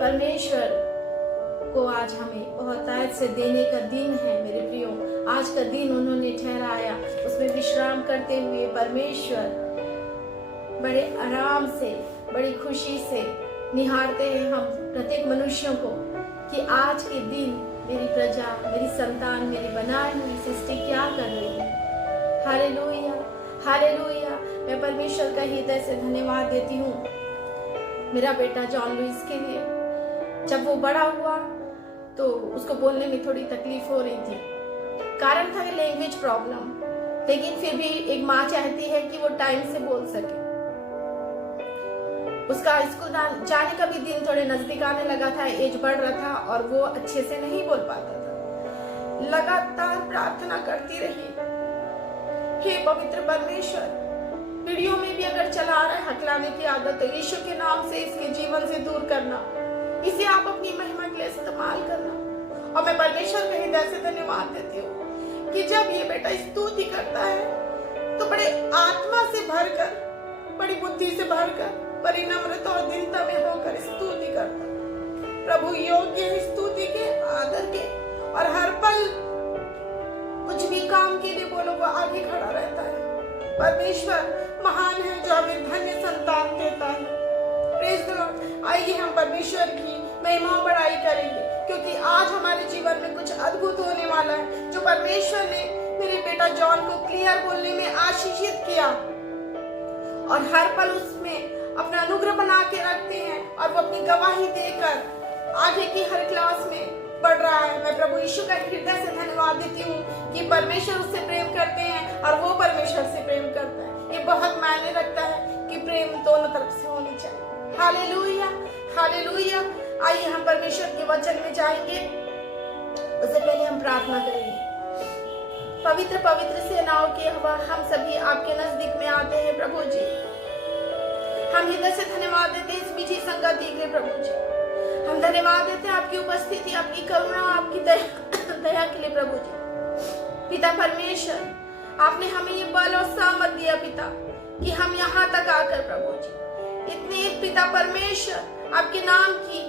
परमेश्वर को आज हमें बहुत आयत से देने का दिन है मेरे प्रियो। आज का दिन उन्होंने ठहराया, उसमें विश्राम करते हुए परमेश्वर बड़े आराम से, बड़ी खुशी से निहारते हैं हम प्रत्येक मनुष्यों को कि आज के दिन मेरी प्रजा, मेरी संतान, मेरी बनाई हुई सृष्टि क्या कर रही है। Hallelujah, hallelujah. मैं परमेश्वर का हृदय से धन्यवाद देती हूँ मेरा बेटा जॉन लुइस के लिए। जब वो बड़ा हुआ तो उसको बोलने में थोड़ी तकलीफ हो रही थी, कारण था लैंग्वेज प्रॉब्लम, लेकिन फिर भी एक माँ चाहती है कि वो टाइम से बोल सके। उसका स्कूल जाने का भी दिन थोड़े नजदीक आने लगा था, एज बढ़ रहा था और वो अच्छे से नहीं बोल पाता था। लगातार प्रार्थना करती रही, हे पवित्र परमेश्वर, वीडियो में भी अगर चला रहा है हकलाने की आदत है, यीशु के नाम से इसके जीवन से दूर करना, इसे आप अपनी महिमा के लिए इस्तेमाल करना। और मैं परमेश्वर के हृदय से धन्यवाद देती हूँ कि जब ये बेटा स्तुति करता है तो बड़े आत्मा से भरकर, बड़ी बुद्धि से भरकर, बड़ी नम्रता और दीनता में होकर स्तुति करता। प्रभु योग्य है स्तुति के, आदर के, और हर पल कुछ भी काम के लिए बोलो वो आगे खड़ा रहता है। परमेश्वर महान है जो हमें धन्य संतान देता है। Praise the Lord. आइए हम परमेश्वर की महिमा बढ़ाई करेंगे, क्योंकि आज हमारे जीवन में कुछ अद्भुत होने वाला है जो परमेश्वर ने मेरे बेटा जॉन को क्लियर बोलने में आशीषित किया, और हर पल उसमें अपना अनुग्रह बना के रखते हैं और वो अपनी गवाही देकर आगे की हर क्लास में बढ़ रहा है। मैं प्रभु यीशु का हृदय से धन्यवाद देती हूँ कि परमेश्वर उससे प्रेम करते हैं और वो परमेश्वर से प्रेम करता है। ये बहुत मायने रखता है कि प्रेम दोनों तरफ से होनी चाहिए। Hallelujah, hallelujah. आइए हम परमेश्वर के वचन में जाएंगे, उससे पहले हम प्रार्थना करेंगे। पवित्र पवित्र सेनाओं के हवा, हम सभी आपके नजदीक में आते हैं प्रभु जी। हम हृदय से धन्यवाद देते हैं इस बीजी संगति के लिए प्रभु जी। हम धन्यवाद देते हैं आपकी उपस्थिति, आपकी करुणा, आपकी दया के लिए प्रभु जी। पिता परमेश्वर, आपने हमें ये बल और सामर्थ दिया पिता कि हम यहाँ तक आकर प्रभु जी इतने पिता परमेश्वर आपके नाम की,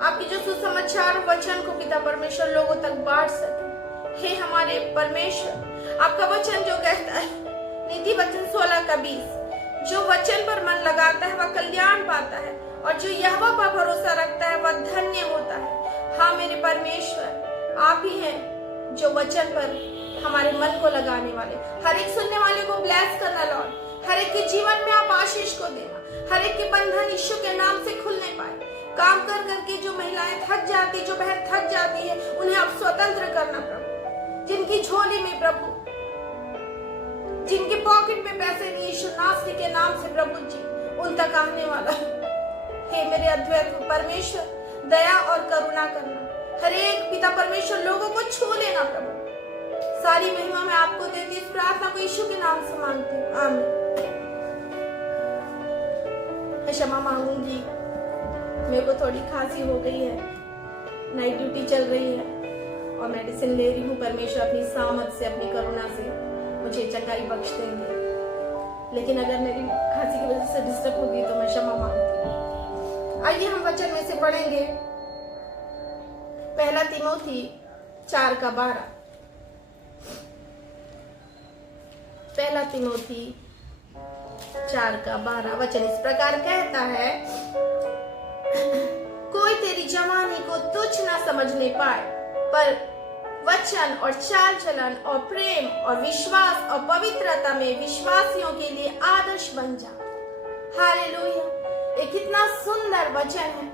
आपकी जो सुसमाचार वचन को पिता परमेश्वर लोगों तक बांट सके। हे हमारे परमेश्वर, आपका वचन जो कहता है, नीति वचन 16:20, जो वचन पर मन लगाता है वह कल्याण पाता है, और जो यहोवा पर भरोसा रखता है वह धन्य होता है। हाँ मेरे परमेश्वर, आप ही हैं जो वचन पर हमारे मन को लगाने वाले, हर एक सुनने वाले को ब्लेस करना लॉर्ड, हर एक के जीवन में आप आशीष को देना, हर एक के बंधन यीशु के नाम से खुलने पाए। काम कर करके जो महिलाएं थक जाती, जो बहन थक जाती है, उन्हें आप स्वतंत्र करना प्रभु। जिनकी झोली में प्रभु, जिनके पॉकेट में पैसे नहीं, यीशु नासरी के नाम से प्रभु जी उन तक आने वाला है। हे मेरे अद्वैत परमेश्वर, दया और करुणा करना, हर एक पिता परमेश्वर लोगों को छू लेना प्रभु। सारी महिमा मैं आपको देती, इस प्रार्थना को यीशु के नाम से मांगती हूँ, आमीन। क्षमा मांगूंगी, मेरे को थोड़ी खांसी हो गई है, नाइट ड्यूटी चल रही है और मेडिसिन ले रही हूँ। परमेश्वर अपनी सामर्थ से, अपनी करुणा से मुझे चंगाई बख्श देंगे, लेकिन अगर मेरी खांसी की वजह से डिस्टर्ब होगी तो मैं क्षमा मांगती हूँ। आइए हम वचन में से पढ़ेंगे, पहला तीमोथी 4:12। पहला तीमोथी 4:12 वचन इस प्रकार कहता है, कोई तेरी जवानी को तुच्छ न समझने पाए, पर वचन और चाल चलन और प्रेम और विश्वास और पवित्रता में विश्वासियों के लिए आदर्श बन जा। हालेलुया, ये कितना सुंदर वचन है।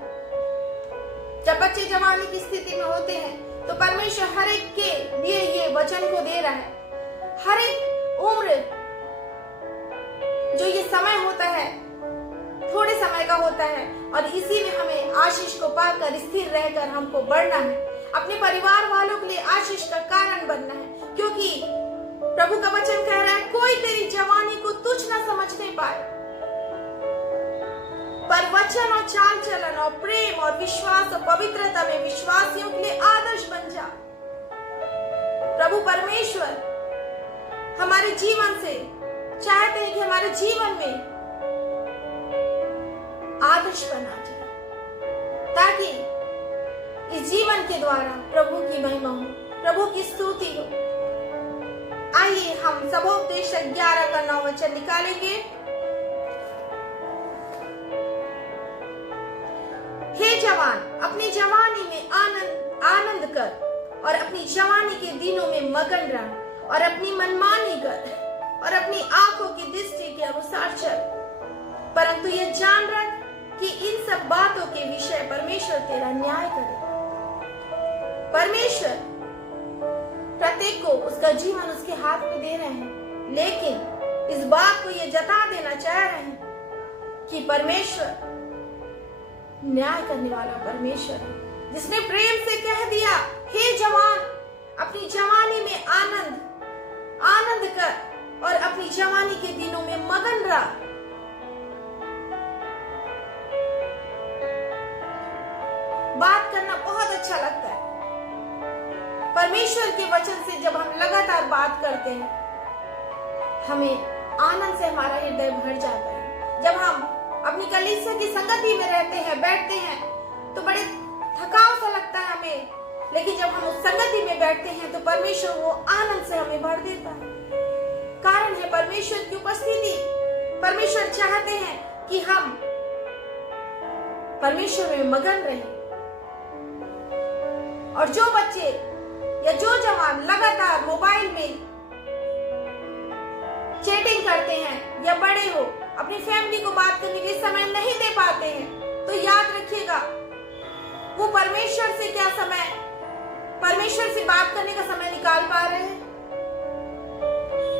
जब बच्चे जवानी की स्थिति में होते हैं तो परमेश्वर हर एक के लिए ये वचन को दे रहा है। हर एक उम्र, जो ये समय होता है, थोड़े समय का होता है, और इसी में हमें आशीष को पाकर स्थिर रहकर हमको बढ़ना है, अपने परिवार वालों के लिए आशीष का कारण बनना है, क्योंकि प्रभु का वचन कह रहा है, कोई तेरी जवानी को तुच्छ न समझने पाए, पर वचन और चाल चलन और प्रेम और विश्वास और पवित्रता में विश्वासियों के लिए आदर्श बन जा। प्रभु परमेश्वर हमारे जीवन से चाहते हैं कि हमारे जीवन में आदर्श बना जाए, ताकि इस जीवन के द्वारा प्रभु की महिमा हो, प्रभु की स्तुति हो। आइए हम सबोपदेश 11 का 9 वचन निकालेंगे। हे जवान, अपनी जवानी में आनंद कर और अपनी जवानी के दिनों में मगन रह और अपनी मनमानी कर और अपनी आंखों की दृष्टि के अनुसार चल, परंतु ये जान रख कि इन सब बातों के विषय परमेश्वर तेरा न्याय करे। परमेश्वर प्रत्येक को उसका जीवन उसके हाथ में दे रहे हैं, लेकिन इस बात को ये जता देना चाह रहे हैं कि परमेश्वर न्याय करने वाला परमेश्वर है, जिसने प्रेम से कह दिया, हे जवान, अपनी जवानी में आनंद कर और अपनी जवानी के दिनों में मगन रह। बात करना बहुत अच्छा लगता है। परमेश्वर के वचन से जब हम लगातार बात करते हैं, हमें आनंद से हमारा हृदय भर जाता है। जब हम अपनी कलीसिया की संगति में रहते हैं, बैठते हैं, तो बड़े थकाव सा लगता है हमें, लेकिन जब हम उस संगति में बैठते हैं तो परमेश्वर वो आनंद से हमें भर देता है। कारण है परमेश्वर की उपस्थिति। परमेश्वर चाहते हैं कि हम परमेश्वर में मगन रहें। और जो बच्चे या जो जवान लगातार मोबाइल में चैटिंग करते हैं या बड़े हो, अपनी फैमिली को बात करने के लिए समय नहीं दे पाते हैं, तो याद रखिएगा, वो परमेश्वर से क्या समय, परमेश्वर से बात करने का समय निकाल पा रहे हैं?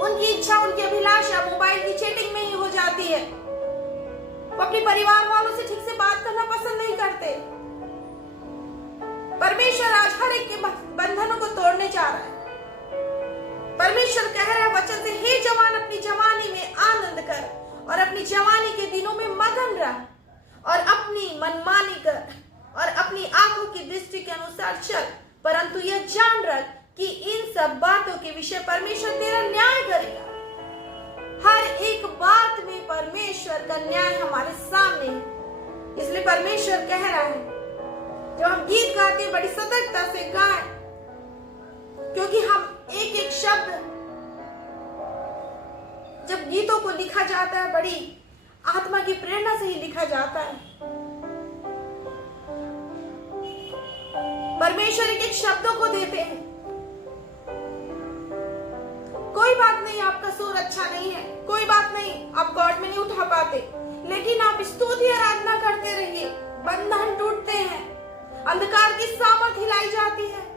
उनकी इच्छा, उनकी अभिलाषा मोबाइल की चैटिंग में ही हो जाती है। वो अपने परिवार वालों से ठीक से बात करना पसंद नहीं करते। परमेश्वर आज हर एक के बंधनों को तोड़ने जा रहा है। परमेश्वर कह रहा है वचन से, हे जवान, अपनी जवानी में आनंद कर और अपनी जवानी के दिनों में मगन रह और अपनी मनमानी कर और अपनी आंखों की दृष्टि के अनुसार चल, परंतु यह जान रख कि इन सब बातों के विषय परमेश्वर तेरा न्याय करेगा। हर एक बात में परमेश्वर का न्याय हमारे सामने है। इसलिए परमेश्वर कह रहा है, जो हम गीत गाते हैं बड़ी सतर्कता से गाएं, क्योंकि हम एक एक शब्द, जब गीतों को लिखा जाता है, बड़ी आत्मा की प्रेरणा से ही लिखा जाता है। परमेश्वर एक एक शब्दों को देते हैं। कोई बात नहीं, आपका सुर अच्छा नहीं है, कोई बात नहीं, आप गॉड में नहीं उठा पाते, लेकिन आप स्तुति आराधना करते रहिए। बंधन टूटते हैं, अंधकार की सामर्थ हिलाई जाती है।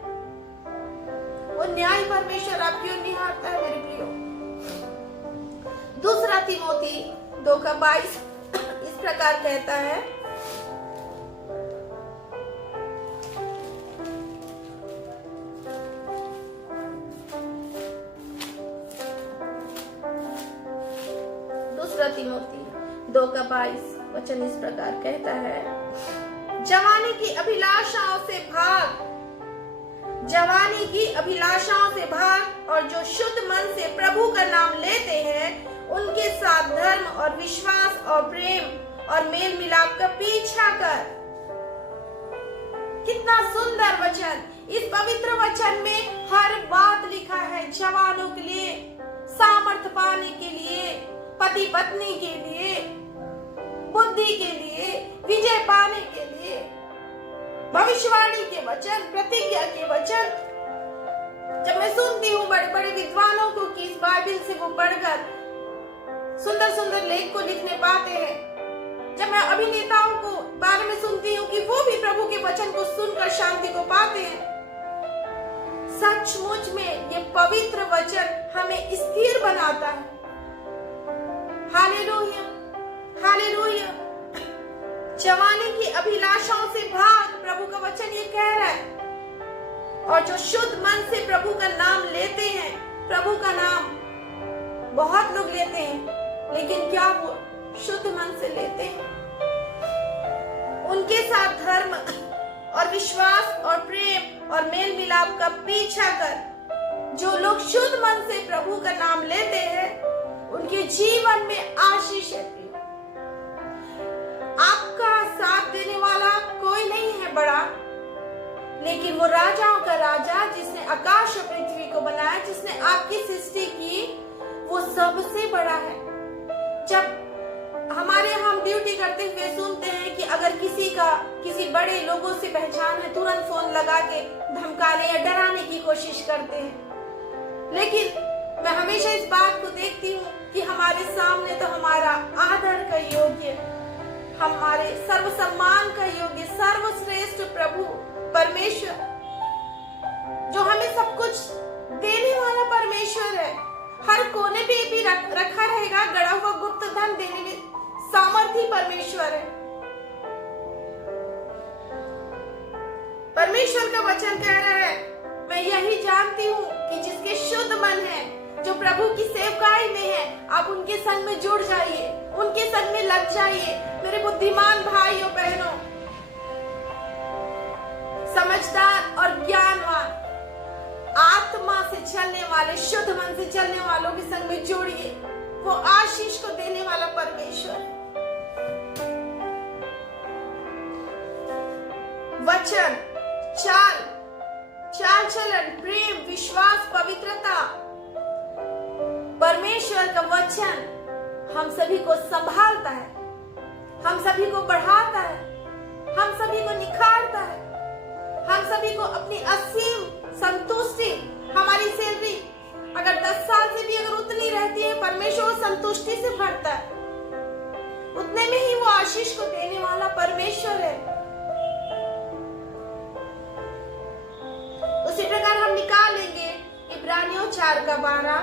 वो न्याय परमेश्वर आपकी ओर निहारता है मेरे प्रियो। दूसरा तिमोथी 2:22 इस प्रकार कहता है, दूसरा तिमोथी 2:22 वचन इस प्रकार कहता है, जवानी की अभिलाषाओं से भाग, जवानी की अभिलाषाओं से भाग, और जो शुद्ध मन से प्रभु का नाम लेते हैं उनके साथ धर्म और विश्वास और प्रेम और मेल मिलाप का पीछा कर। कितना सुंदर वचन! इस पवित्र वचन में हर बात लिखा है। जवानों के लिए, सामर्थ पाने के लिए, पति पत्नी के लिए, बुद्धि के लिए, विजय पाने के लिए, भविष्यवाणी के वचन, प्रतिज्ञा के वचन। जब मैं सुनती हूँ बड़े बड़े विद्वानों को कि इस बाइबल से वो पढ़कर सुंदर सुंदर लेख को लिखने पाते हैं, जब मैं अभिनेताओं को बारे में सुनती हूँ कि वो भी प्रभु के वचन को सुनकर शांति को पाते हैं, सचमुच में ये पवित्र वचन हमें स्थिर बनाता है। Hallelujah, hallelujah. जवानी की अभिलाषाओं से भाग, प्रभु का वचन ये कह रहा है। और जो शुद्ध मन से प्रभु का नाम लेते हैं, प्रभु का नाम बहुत लोग लेते हैं, लेकिन क्या वो शुद्ध मन से लेते हैं? उनके साथ धर्म और विश्वास और प्रेम और मेल मिलाप का पीछा कर। जो लोग शुद्ध मन से प्रभु का नाम लेते हैं, उनके जीवन में आशीष है। आपका साथ देने वाला कोई नहीं है बड़ा, लेकिन वो राजाओं का राजा जिसने आकाश और पृथ्वी को बनाया, जिसने आपकी सृष्टि की, वो सबसे बड़ा है। जब हमारे यहाँ हम ड्यूटी करते हुए सुनते हैं कि अगर किसी बड़े लोगों से पहचान है, तुरंत फोन लगा के धमकाने या डराने की कोशिश करते हैं। लेकिन मैं हमेशा इस बात को देखती हूँ कि हमारे सामने तो हमारा आदर का योग्य, हमारे सर्व सम्मान का योग्य, सर्वश्रेष्ठ प्रभु परमेश्वर, जो हमें सब कुछ देने वाला परमेश्वर है, हर कोने पे भी रखा रहेगा गड़ा हुआ गुप्त धन देने में सामर्थी परमेश्वर है। परमेश्वर का वचन कह रहा है, मैं यही जानती हूँ कि जिसके शुद्ध मन है, जो प्रभु की सेवकाई में है, आप उनके संग में जुड़ जाइए, उनके संग में लग जाइए। मेरे बुद्धिमान भाइयों बहनों, समझदार और ज्ञानवान, आत्मा से चलने वाले, शुद्ध मन से चलने वालों के संग में जुड़िए। वो आशीष को देने वाला परमेश्वर है। वचन, चाल चलन, प्रेम, विश्वास, पवित्रता, परमेश्वर का वचन हम सभी को संभालता है, हम सभी को बढ़ाता है, हम सभी को निखारता है, हम सभी को अपनी असीम संतुष्टि, हमारी सैलरी अगर 10 साल से भी अगर उतनी रहती है, परमेश्वर संतुष्टि से भरता है, उतने में ही वो आशीष को देने वाला परमेश्वर है। उसी प्रकार हम निकाल लेंगे इब्रानियों 4:12,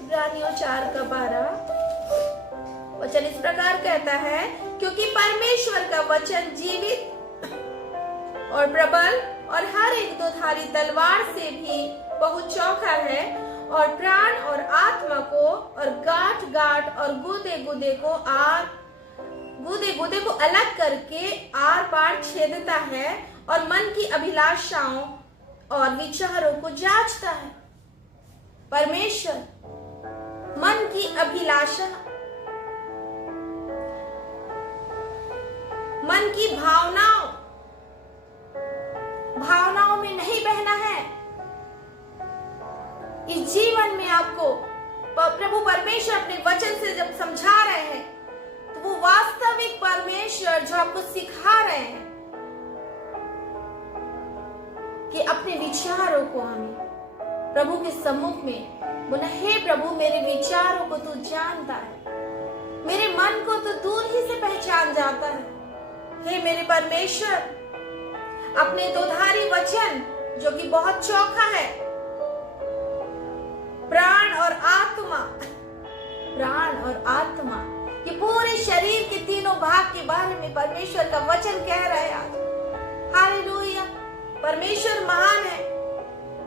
इब्रानियों 4:12 वचन इस प्रकार कहता है, क्योंकि परमेश्वर का वचन जीवित और प्रबल और हर एक दोधारी तलवार से भी बहुत चौखा है और प्राण और आत्मा को और गांठ और गुदे को अलग करके आर पार छेदता है और मन की अभिलाषाओं और विचारों को जांचता है। परमेश्वर मन की अभिलाषा, मन की भावनाओं में नहीं बहना है। इस जीवन में आपको प्रभु परमेश्वर अपने वचन से जब समझा रहे हैं, तो वो वास्तविक परमेश्वर जो आपको सिखा रहे हैं कि अपने विचारों को हमें प्रभु के सम्मुख में बोला, हे प्रभु मेरे विचारों को तू जानता है, मेरे मन को तो दूर ही से पहचान जाता है। हे मेरे परमेश्वर, अपने दोधारी वचन जो कि बहुत चौखा है, प्राण और आत्मा, ये पूरे शरीर के तीनों भाग के बारे में परमेश्वर का वचन कह रहा है आज। हालेलुया! परमेश्वर महान है,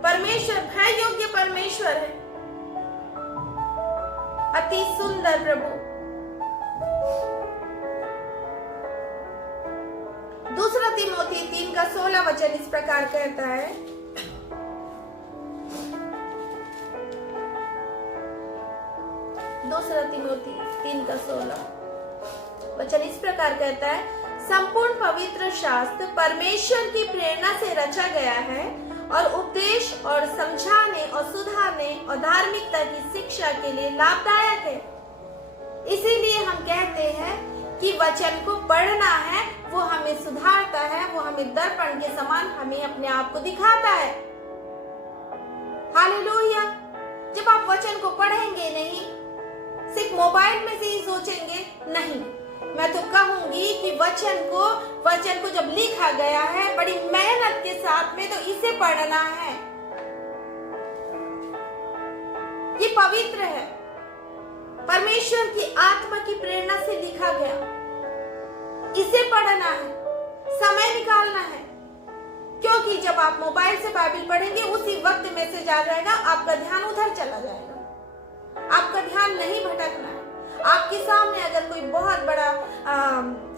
परमेश्वर भय योग्य परमेश्वर है, अति सुंदर प्रभु। दूसरा तीमोथी 3:16 वचन इस प्रकार कहता है, दूसरा तीमोथी 3:16 वचन इस प्रकार कहता है, संपूर्ण पवित्र शास्त्र परमेश्वर की प्रेरणा से रचा गया है और उपदेश और समझाने और सुधारने और धार्मिकता की शिक्षा के लिए लाभदायक है। इसीलिए हम कहते हैं कि वचन को पढ़ना है, वो हमें सुधारता है, वो हमें दर्पण के समान हमें अपने आप को दिखाता है। हालेलुया! जब आप वचन को पढ़ेंगे नहीं, सिर्फ मोबाइल में से ही सोचेंगे नहीं, मैं तो कहूंगी कि वचन को जब लिखा गया है बड़ी मेहनत के साथ में, तो इसे पढ़ना है। ये पवित्र है, परमेश्वर की आत्मा की प्रेरणा से लिखा गया, इसे पढ़ना है, समय निकालना है। क्योंकि जब आप मोबाइल से बाइबल पढ़ेंगे, उसी वक्त मैसेज आ जाएगा, आपका ध्यान उधर चला जाएगा, आपका ध्यान नहीं भटकना है। आपके सामने अगर कोई बहुत बड़ा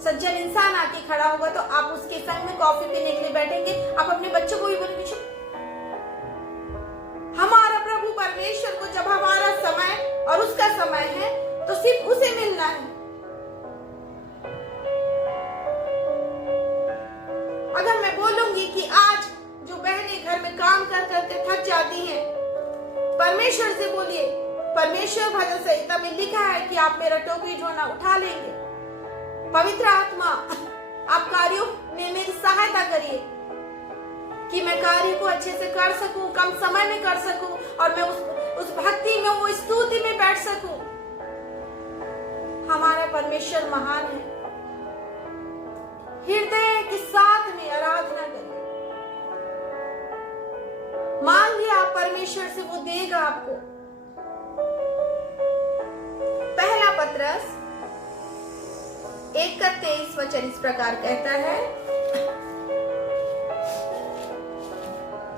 सज्जन इंसान आके खड़ा होगा, तो आप उसके संग में कॉफी पीने के लिए बैठेंगे, आप अपने बच्चों को भी बोलेंगे। हमारा प्रभु परमेश्वर को जब हमारा समय और उसका समय है, परमेश्वर से बोलिए। परमेश्वर भजन संहिता में लिखा है कि आप मेरा टोकरी ढोना उठा लेंगे। पवित्र आत्मा, आप कार्यों में मेरी सहायता करिए कि मैं कार्य को अच्छे से कर सकूं, कम समय में कर सकूं, और मैं उस भक्ति में, वो स्तुति में बैठ सकूं। हमारा परमेश्वर महान है। हृदय के साथ में आराधना करिए, मांगिए आप परमेश्वर से, वो देगा आपको। पहला पत्रस 1:23 इस प्रकार कहता है।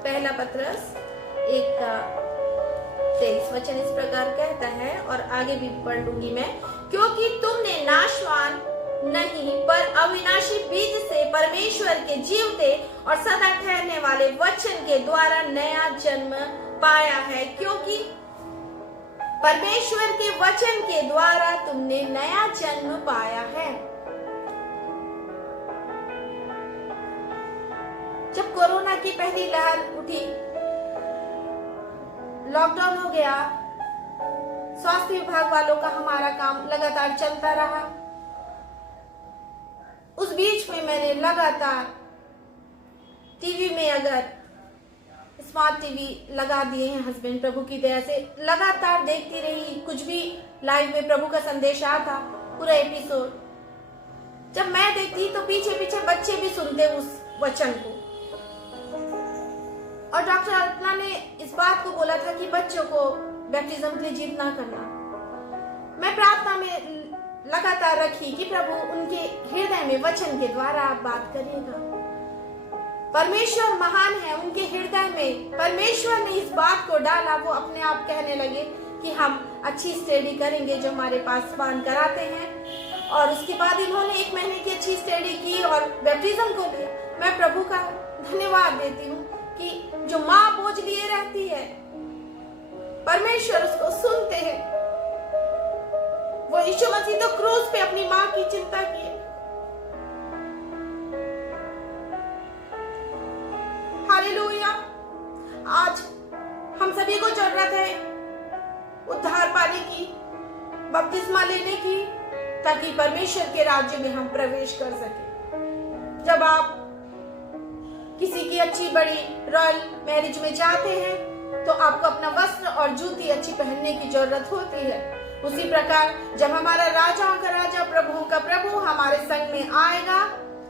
पहला पत्रस 1:23 इस प्रकार कहता है, और आगे भी पढ़ लूंगी मैं। क्योंकि तुमने नाशवान नहीं पर अविनाशी बीज से परमेश्वर के जीवते और सदा ठहरने वाले वचन के द्वारा नया जन्म पाया है। क्योंकि परमेश्वर के वचन के द्वारा तुमने नया जन्म पाया है। जब कोरोना की पहली लहर उठी, लॉकडाउन हो गया, स्वास्थ्य विभाग वालों का हमारा काम लगातार चलता रहा। उस बीच में मैंने लगातार टीवी में, अगर स्मार्ट टीवी लगा दिए हैं हस्बैंड, प्रभु की दया से लगातार देखती रही। कुछ भी लाइव में प्रभु का संदेश आता, पूरा एपिसोड जब मैं देखती तो पीछे पीछे बच्चे भी सुनते उस वचन को। और डॉक्टर अल्पना ने इस बात को बोला था कि बच्चों को बैप्टिज्म के लिए जिद ना करना। मैं प्रार्थना में लगातार रखी कि प्रभु उनके हृदय में वचन के द्वारा आप बात करिएगा। परमेश्वर महान है, उनके हृदय में परमेश्वर ने इस बात को डाला। वो अपने आप कहने लगे कि हम अच्छी स्टडी करेंगे जो हमारे पास बांध कराते हैं। और उसके बाद इन्होंने 1 महीने की अच्छी स्टडी की और बैप्टिज्म को लिया। मैं प्रभु का धन्यवाद देती हूँ कि जो माँ बोझ लिए रहती है, परमेश्वर उसको सुनते हैं। वो यीशु मसीह तो क्रूस पे अपनी माँ की चिंता किए। हालेलुया। आज हम सभी को जरूरत है उद्धार पाने की, बपतिस्मा लेने की, ताकि परमेश्वर के राज्य में हम प्रवेश कर सके। जब आप किसी की अच्छी बड़ी रॉयल मैरिज में जाते हैं तो आपको अपना वस्त्र और जूती अच्छी पहनने की जरूरत होती है। उसी प्रकार जब हमारा राजाओं का राजा, प्रभुओं का प्रभु हमारे संग में आएगा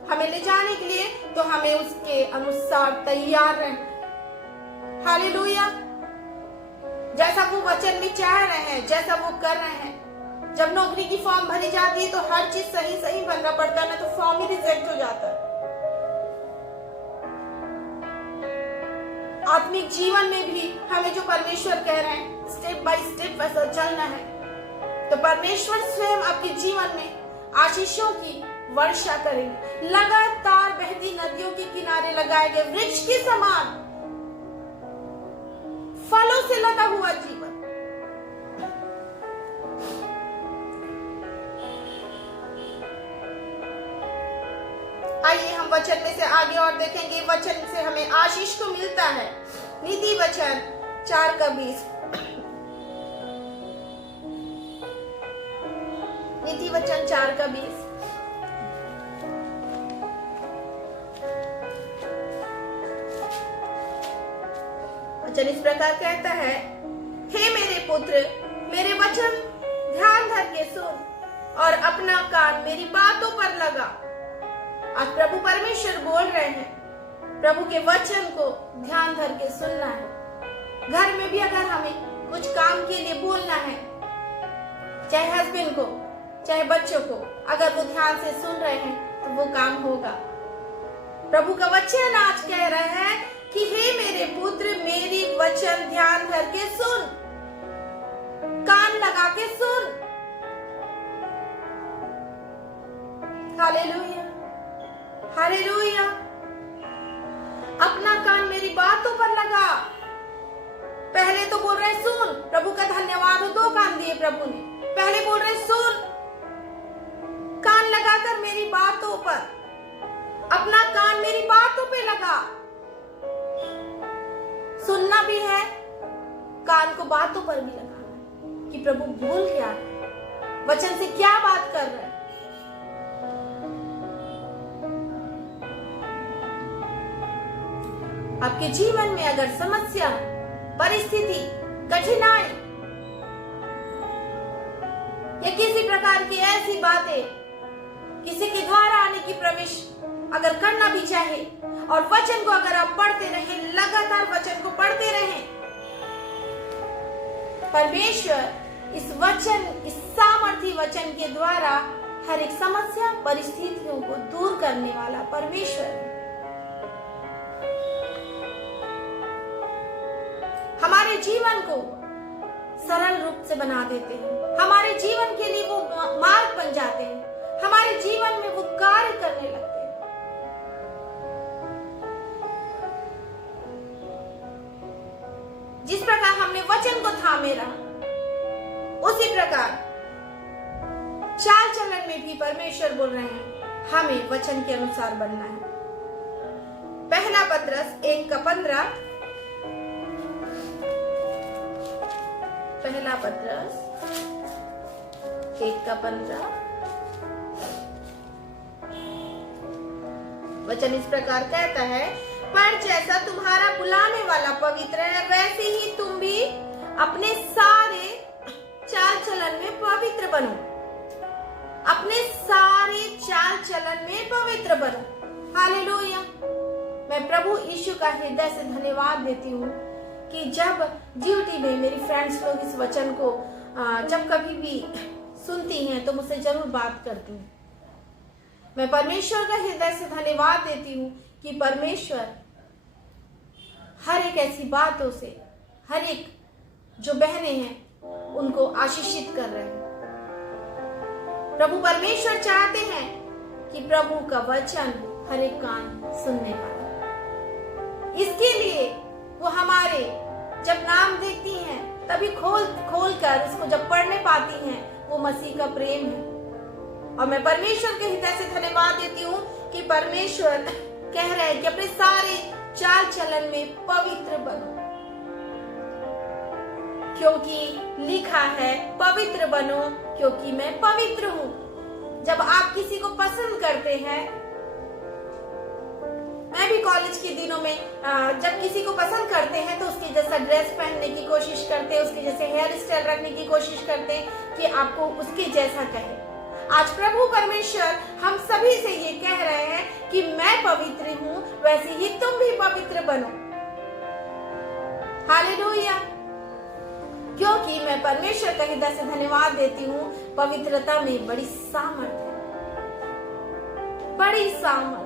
हमें ले जाने के लिए, तो हमें उसके अनुसार तैयार रहना। हालेलुया। जैसा वो वचन में चाह रहे हैं, जैसा वो कर रहे हैं। जब नौकरी की फॉर्म भरी जाती है तो हर चीज सही सही भरना पड़ता है, ना तो फॉर्म ही रिजेक्ट हो जाता है। आत्मिक जीवन में भी हमें जो परमेश्वर कह रहे हैं, स्टेप बाय स्टेप वैसा चलना है, तो परमेश्वर स्वयं आपके जीवन में आशीषों की वर्षा करेंगे। लगातार बहती नदियों के किनारे लगाए गए वृक्ष के समान फलों से लदा हुआ जीवन। आइए हम वचन में से आगे और देखेंगे। वचन से हमें आशीष को मिलता है। नीति वचन 4:20। नीति वचन 4:20। वचन इस प्रकार कहता है, हे मेरे पुत्र, मेरे वचन ध्यान धर के सुन और अपना कान मेरी बातों पर लगा। आज प्रभु परमेश्वर बोल रहे हैं, प्रभु के वचन को ध्यान धर के सुनना है। घर में भी अगर हमें कुछ काम के लिए बोलना है, चाहे हस्बैंड को चाहे बच्चों को, अगर वो ध्यान से सुन रहे हैं तो वो काम होगा। प्रभु का वचन आज कह रहा है कि हे मेरे पुत्र, मेरी वचन ध्यान धर के सुन, कान लगा के सुन। Hallelujah, hallelujah. अपना कान मेरी बातों पर लगा। पहले तो बोल रहे सुन, प्रभु का धन्यवाद हो, 2 कान दिए प्रभु ने। पहले बोल रहे सुन, कान लगाकर मेरी बातों पर, अपना कान मेरी बातों पे लगा। सुनना भी है, कान को बातों पर भी लगाना है कि प्रभु बोल क्या है, वचन से क्या बात कर रहे हैं। आपके जीवन में अगर समस्या, परिस्थिति, कठिनाई या किसी प्रकार की ऐसी बातें किसी के द्वारा आने की प्रवेश अगर करना भी चाहे और वचन को अगर आप पढ़ते रहें, लगातार वचन को पढ़ते रहें, परमेश्वर इस वचन, इस सामर्थी वचन के द्वारा हर एक समस्या, परिस्थितियों को दूर करने वाला परमेश्वर है। हमारे जीवन को सरल रूप से बना देते हैं, हमारे जीवन के लिए वो मार्ग बन जाते हैं, हमारे जीवन में वो कार्य करने लगते हैं। जिस प्रकार हमने वचन को थामे रहा, उसी प्रकार चाल चलन में भी परमेश्वर बोल रहे हैं हमें वचन के अनुसार बनना है। पहला पत्रस 1:15, पहला पत्रस 1:15 वचन इस प्रकार कहता है, पर जैसा तुम्हारा बुलाने वाला पवित्र है, वैसे ही तुम भी अपने सारे चाल चलन में पवित्र बनो। अपने सारे चाल चलन में पवित्र बनो। हालेलुया। मैं प्रभु यीशु का हृदय से धन्यवाद देती हूँ कि जब ड्यूटी में मेरी फ्रेंड्स लोग इस वचन को जब कभी भी सुनती हैं तो मुझसे जरूर बात करती हूँ। मैं परमेश्वर का हृदय से धन्यवाद देती हूँ कि परमेश्वर हर एक ऐसी बातों से हर एक जो बहनें हैं उनको आशीषित कर रहे हैं। प्रभु परमेश्वर चाहते हैं कि प्रभु का वचन हर एक कान सुनने पाए। इसके लिए वो हमारे जब नाम देखती हैं तभी खोल कर उसको जब पढ़ने पाती हैं, वो मसीह का प्रेम है। और मैं परमेश्वर के हृदय से धन्यवाद देती हूँ कि परमेश्वर कह रहे हैं कि अपने सारे चाल चलन में पवित्र बनो, क्योंकि लिखा है पवित्र बनो क्योंकि मैं पवित्र हूँ। जब आप किसी को पसंद करते हैं, मैं भी कॉलेज के दिनों में जब किसी को पसंद करते हैं तो उसके जैसा ड्रेस पहनने की कोशिश करते हैं, उसके जैसे हेयर स्टाइल रखने की कोशिश करते हैं कि आपको उसके जैसा कहे। आज प्रभु परमेश्वर हम सभी से ये कह रहे हैं कि मैं पवित्र हूँ, वैसे ही तुम भी पवित्र बनो। हालेलुया। क्योंकि मैं परमेश्वर का हृदय से धन्यवाद देती हूँ, पवित्रता में बड़ी सामर्थ है, बड़ी सामर्थ।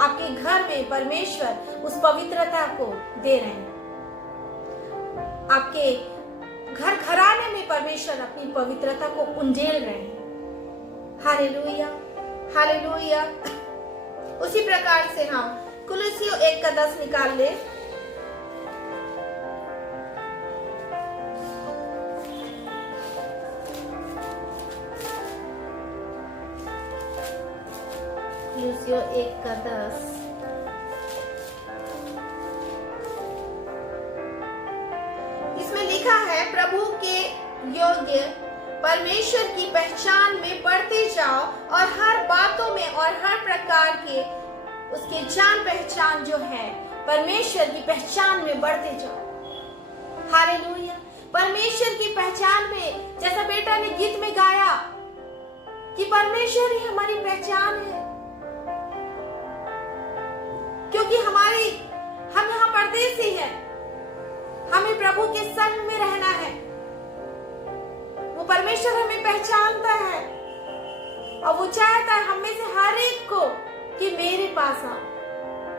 आपके घर में परमेश्वर उस पवित्रता को दे रहे हैं। आपके घर घराने में परमेश्वर अपनी पवित्रता को उंडेल रहे हैं। Hallelujah, hallelujah. उसी प्रकार से हम कुलुस्सियों 1:10 निकाल ले। कुलुस्सियों 1:10 लिखा है, प्रभु के योग्य परमेश्वर की पहचान में बढ़ते जाओ और हर बातों में और हर प्रकार के उसके जान पहचान जो है परमेश्वर की पहचान में बढ़ते जाओ। हालेलुया। परमेश्वर की पहचान में, जैसा बेटा ने गीत में गाया कि परमेश्वर ही हमारी पहचान है, क्योंकि हम यहाँ परदेसी हैं, हमें प्रभु के संग में रहना है। वो परमेश्वर हमें पहचानता है और वो चाहता है हम में से हर एक को कि मेरे पास आओ,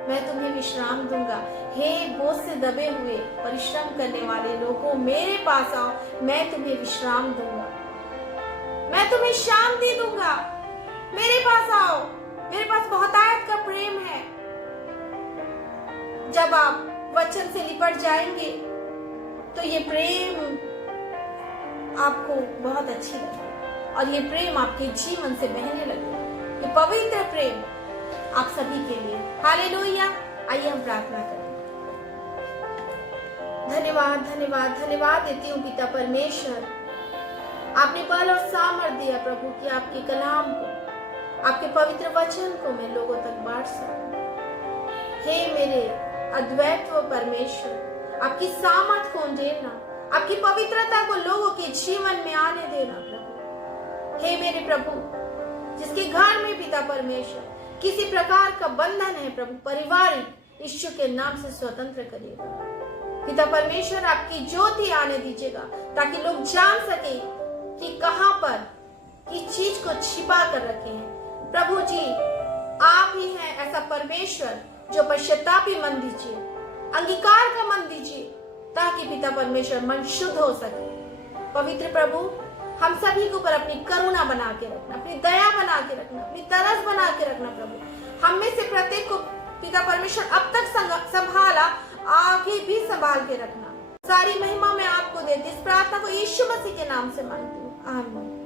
मैं तुम्हें विश्राम दूंगा। हे बोझ से दबे हुए परिश्रम करने वाले लोगों, मेरे पास आओ, मैं तुम्हें विश्राम दूंगा, मैं तुम्हें शांति दूंगा। मेरे पास आओ, मेरे पास बहुतायत का प्रेम है। जब आप वचन से लिपट जाएंगे तो ये प्रेम आपको बहुत अच्छी लगे और ये प्रेम आपके जीवन से बहने लगे। ये पवित्र प्रेम आप सभी के लिए। हालेलुया। आइए हम प्रार्थना करें। धन्यवाद धन्यवाद धन्यवाद देती हूँ पिता परमेश्वर। आपने बल और सामर्थ दिया प्रभु कि आपके कलाम को, आपके पवित्र वचन को मैं लोगों तक बांट सकूं। हे मेरे अद्वैत परमेश्वर, आपकी सामर्थ को उंडेलना, आपकी पवित्रता को लोगों के जीवन में आने देना प्रभु। हे मेरे प्रभु, जिसके घर में पिता परमेश्वर किसी प्रकार का बंधन है प्रभु, पारिवारिक यीशु के नाम से स्वतंत्र करिएगा पिता परमेश्वर। आपकी ज्योति आने दीजिएगा ताकि लोग जान सके कि कहां पर किस चीज को छिपा कर रखे हैं। प्रभु जी, आप ही हैं ऐसा परमेश्वर जो पश्चातापी मन दीजिए, अंगीकार का मन दीजिए, ताकि पिता परमेश्वर मन शुद्ध हो सके। पवित्र प्रभु, हम सभी के ऊपर अपनी करुणा बना के रखना, अपनी दया बना के रखना, अपनी तरस बना के रखना प्रभु। हम में से प्रत्येक को पिता परमेश्वर अब तक संभाला, आगे भी संभाल के रखना। सारी महिमा मैं आपको देती, इस प्रार्थना को यीशु मसीह के नाम से मांगती हूँ, आमीन।